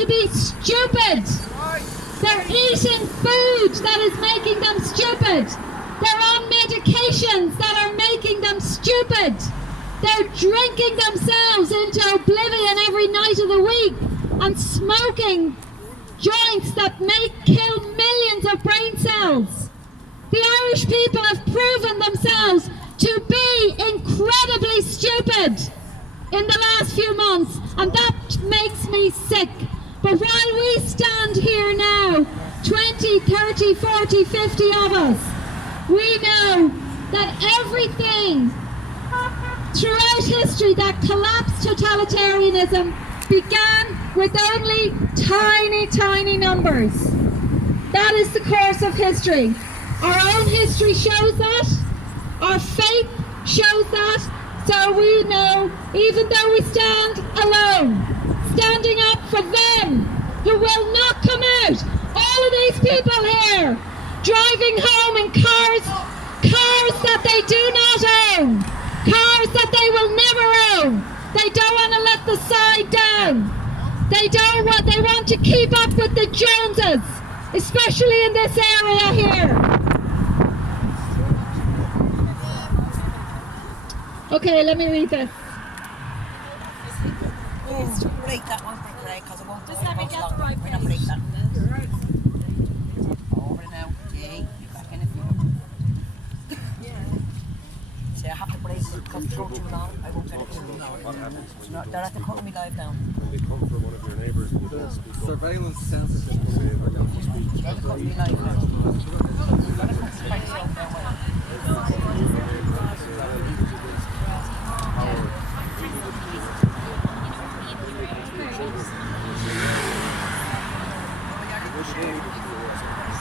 to be stupid. They're eating food that is making them stupid. They're on medications that are making them stupid. They're drinking themselves into oblivion every night of the week and smoking joints that may kill millions of brain cells. The Irish people have proven themselves to be incredibly stupid in the last few months, and that makes me sick. But while we stand here now, 20, 30, 40, 50 of us, we know that everything throughout history that collapsed totalitarianism began with only tiny, tiny numbers. That is the course of history. Our own history shows that. Our faith shows that. So we know, even though we stand alone, standing up for them who will not come out. All of these people here driving home in cars that they do not own, cars that they will never own. They don't want to let the side down. They want to keep up with the Joneses, especially in this area here. Okay, let me read this. Break that one for today, because I won't just let me get the right page. Over now. Yay, you're back in if you want. See, I have to break it because it's too long. I won't get it too long. They're at the cutting me live now. They come for one of your neighbours and don't speak up. Surveillance censorship. They're cutting me live now.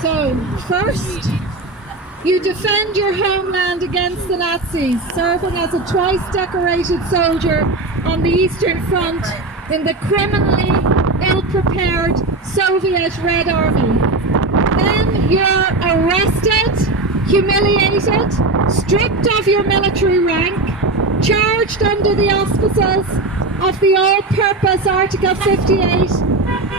So, first, you defend your homeland against the Nazis, serving as a twice-decorated soldier on the Eastern Front in the criminally ill-prepared Soviet Red Army. Then you're arrested, humiliated, stripped of your military rank, charged under the auspices of the all-purpose Article 58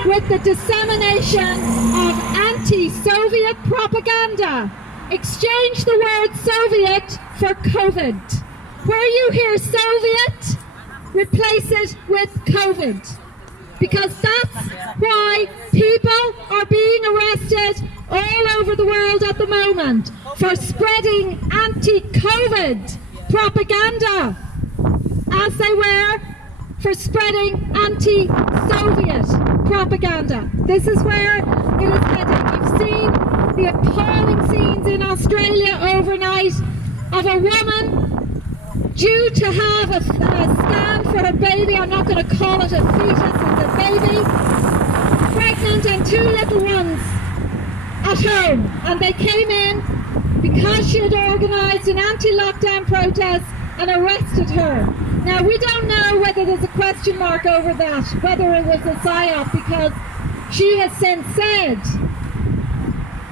with the dissemination of anti-Soviet propaganda. Exchange the word Soviet for COVID. Where you hear Soviet, replace it with COVID. Because that's why people are being arrested all over the world at the moment for spreading anti-COVID propaganda, as they were for spreading anti-Soviet propaganda. This is where it is heading. You've seen the appalling scenes in Australia overnight of a woman due to have a scan for her baby. I'm not going to call it a fetus, it's a baby, pregnant and two little ones at home. And they came in because she had organised an anti-lockdown protest and arrested her. Now, we don't know whether there's a question mark over that, whether it was a psyop, because she has since said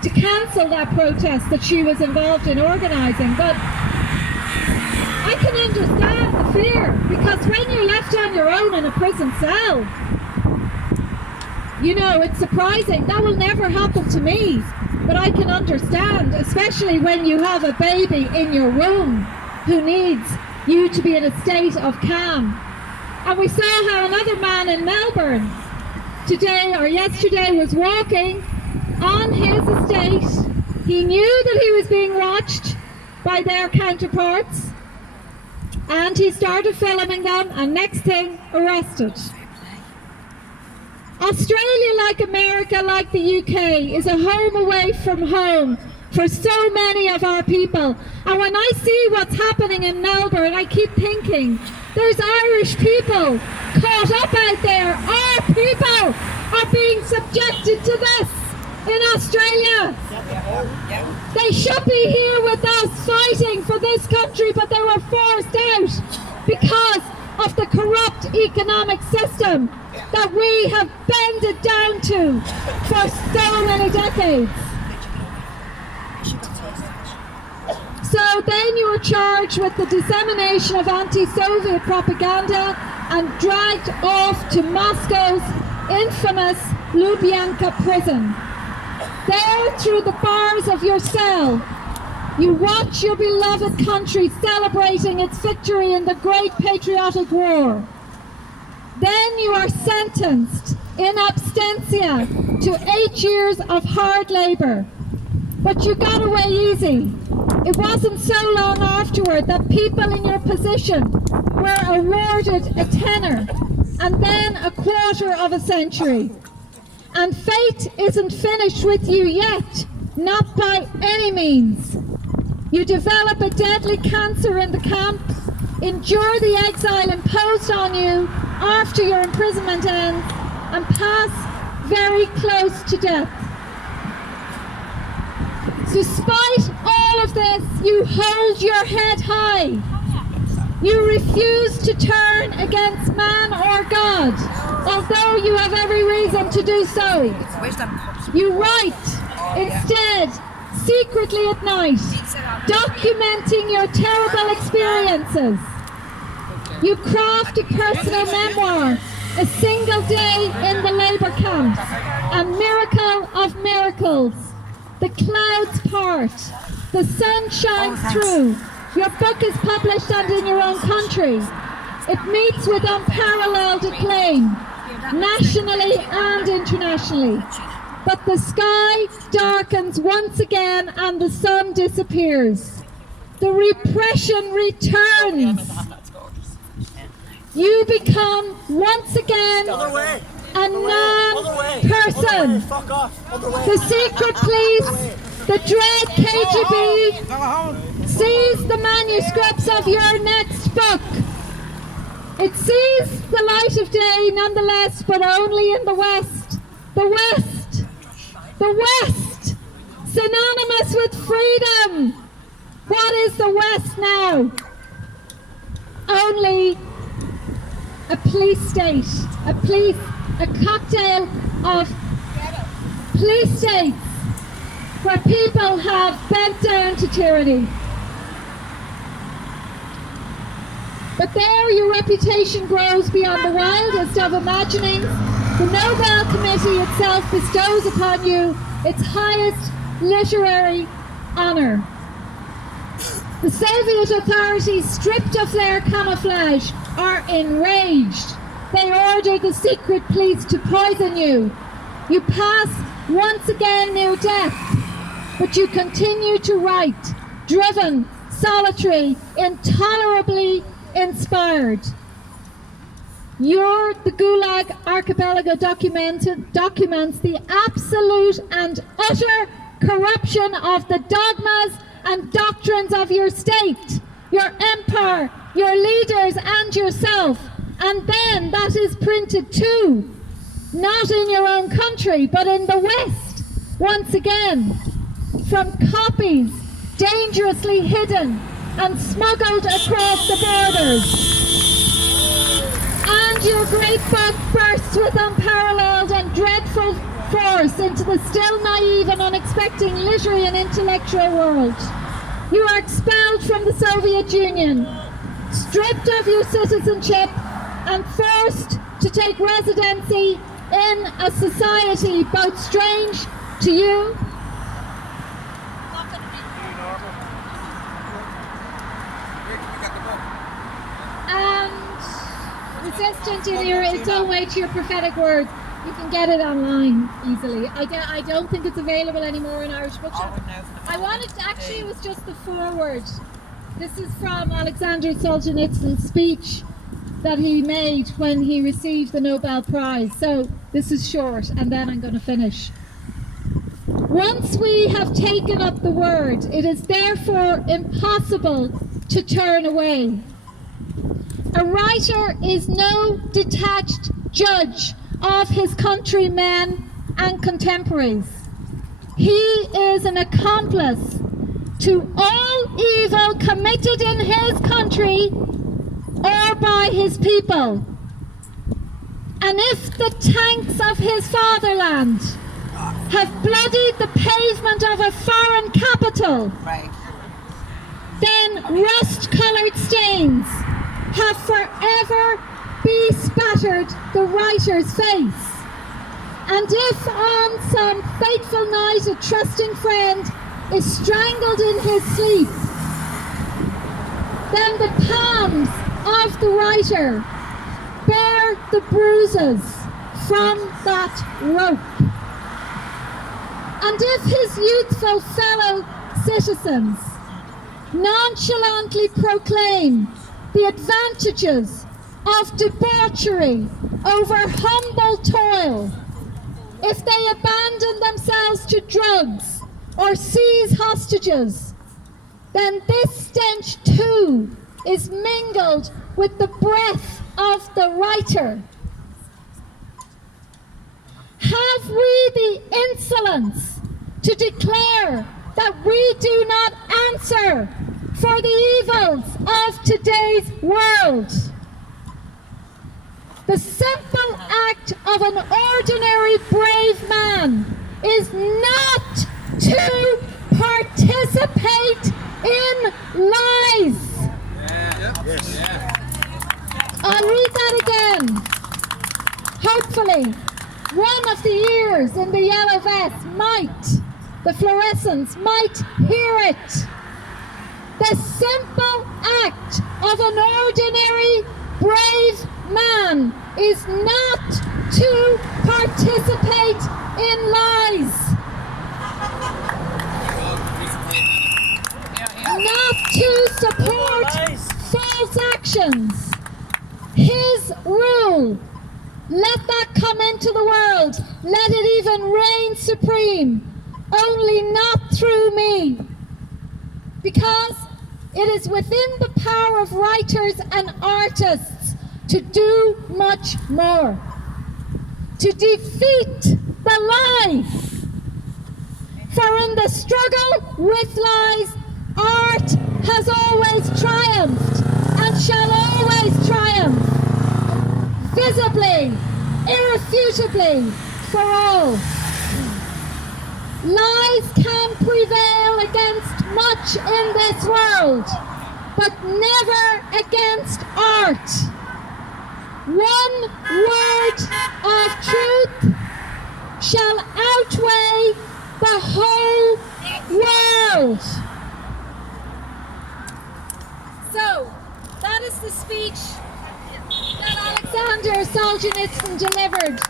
to cancel that protest that she was involved in organising. But I can understand the fear, because when you're left on your own in a prison cell, you know, it's surprising. That will never happen to me, but I can understand, especially when you have a baby in your womb who needs you to be in a state of calm. And we saw how another man in Melbourne today or yesterday was walking on his estate. He knew that he was being watched by their counterparts, and he started filming them, and next thing, arrested. Australia, like America, like the UK, is a home away from home for so many of our people. And when I see what's happening in Melbourne, I keep thinking, there's Irish people caught up out there. Our people are being subjected to this in Australia. They should be here with us fighting for this country, but they were forced out because of the corrupt economic system that we have bended down to for so many decades. So then you were charged with the dissemination of anti-Soviet propaganda and dragged off to Moscow's infamous Lubyanka prison. There, through the bars of your cell, you watch your beloved country celebrating its victory in the great patriotic war. Then you are sentenced in absentia to 8 years of hard labour. But you got away easy. It wasn't so long afterward that people in your position were awarded a tenner and then a quarter of a century. And fate isn't finished with you yet, not by any means. You develop a deadly cancer in the camp, endure the exile imposed on you after your imprisonment ends, and pass very close to death. Despite all of this, you hold your head high. You refuse to turn against man or God, although you have every reason to do so. You write instead, secretly at night, documenting your terrible experiences. You craft a personal memoir, a single day in the labour camp, a miracle of miracles. The clouds part, the sun shines through. Your book is published and in your own country. It meets with unparalleled acclaim, nationally and internationally. But the sky darkens once again and the sun disappears. The repression returns. You become once again a non-person. The secret police, the dread KGB, sees the manuscripts of your next book. It sees the light of day nonetheless, but only in the West. The West. The West. Synonymous with freedom. What is the West now? Only a police state. A cocktail of police states where people have bent down to tyranny. But there your reputation grows beyond the wildest of imaginings. The Nobel Committee itself bestows upon you its highest literary honour. The Soviet authorities, stripped of their camouflage, are enraged. They order the secret police to poison you. You pass once again near death, but you continue to write, driven, solitary, intolerably inspired. The Gulag Archipelago documents the absolute and utter corruption of the dogmas and doctrines of your state, your empire, your leaders and yourself. And then that is printed too, not in your own country, but in the West, once again, from copies dangerously hidden and smuggled across the borders. And your great book bursts with unparalleled and dreadful force into the still naive and unexpected literary and intellectual world. You are expelled from the Soviet Union, stripped of your citizenship, and forced to take residency in a society both strange to you and resistant in its own way to your prophetic words. You can get it online easily. I don't think it's available anymore in Irish bookshop. I wanted to, actually, it was just the foreword. This is from Alexander Solzhenitsyn's speech that he made when he received the Nobel Prize. So this is short, and then I'm going to finish. Once we have taken up the word, it is therefore impossible to turn away. A writer is no detached judge of his countrymen and contemporaries. He is an accomplice to all evil committed in his country or by his people. And if the tanks of his fatherland have bloodied the pavement of a foreign capital, then rust-coloured stains have forever bespattered the writer's face. And if on some fateful night a trusting friend is strangled in his sleep, then the palms of the writer bear the bruises from that rope. And if his youthful fellow citizens nonchalantly proclaim the advantages of debauchery over humble toil, if they abandon themselves to drugs or seize hostages, then this stench too is mingled with the breath of the writer. Have we the insolence to declare that we do not answer for the evils of today's world? The simple act of an ordinary brave man is not to participate in lies. I'll read that again. Hopefully, one of the ears in the yellow vest might, the fluorescents might hear it. The simple act of an ordinary brave man is not to participate in lies, not to support false actions. His rule, let that come into the world, let it even reign supreme, only not through me, because it is within the power of writers and artists to do much more, to defeat the lie. For in the struggle with lies, art has always triumphed and shall always triumph, visibly, irrefutably, for all. Lies can prevail against much in this world, but never against art. One word of truth shall outweigh the whole world. So, that is the speech that Alexander Solzhenitsyn delivered.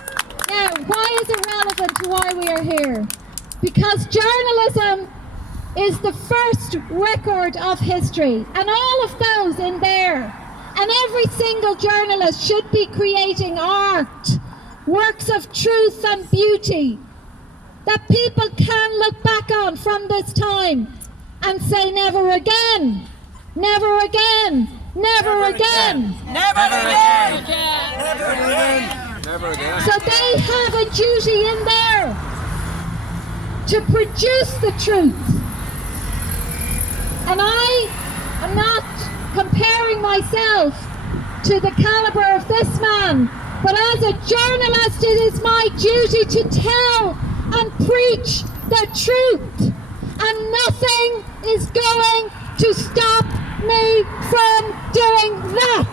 Now, why is it relevant to why we are here? Because journalism is the first record of history, and all of those in there. And every single journalist should be creating art, works of truth and beauty that people can look back on from this time and say, never again, never again, never again. Never again! Never again. Never again. So they have a duty in there to produce the truth. And I am not comparing myself to the caliber of this man, but as a journalist it is my duty to tell and preach the truth, and nothing is going to stop me from doing that.